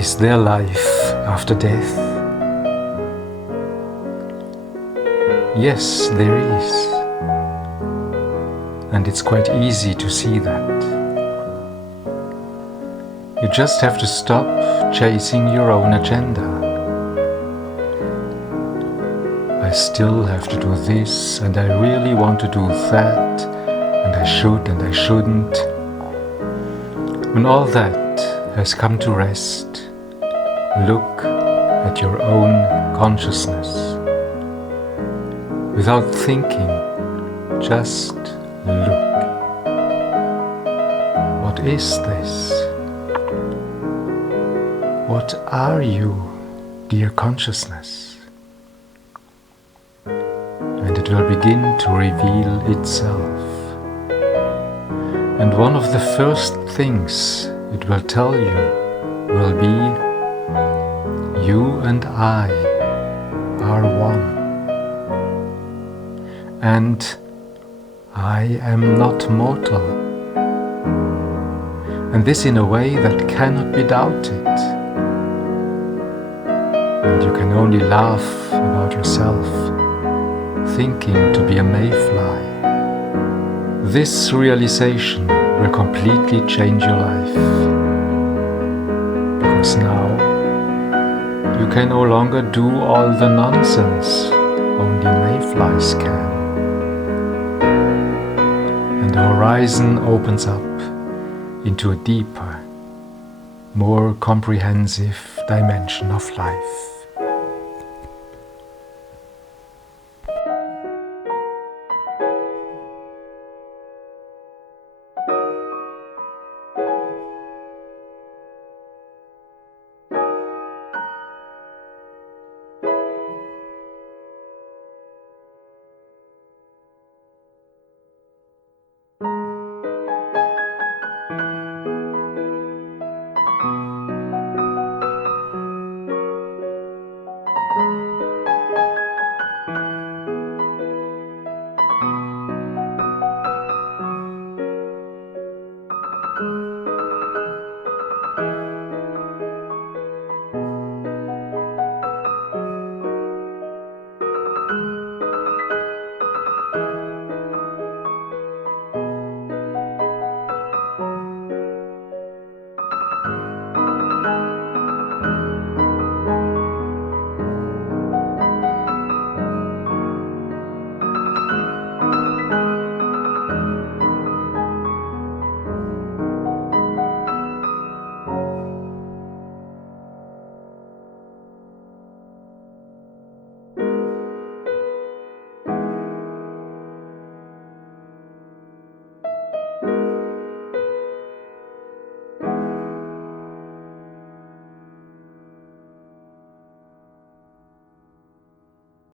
Is there life after death? Yes, there is. And it's quite easy to see that. You just have to stop chasing your own agenda. I still have to do this, and I really want to do that, and I should and I shouldn't. When all that has come to rest, look at your own consciousness. Without thinking, just look. What is this? What are you, dear consciousness? And it will begin to reveal itself. And one of the first things it will tell you will be, you and I are one. And I am not mortal. And this in a way that cannot be doubted. And you can only laugh about yourself, thinking to be a mayfly. This realization will completely change your life. Because now you can no longer do all the nonsense only mayflies can. And the horizon opens up into a deeper, more comprehensive dimension of life.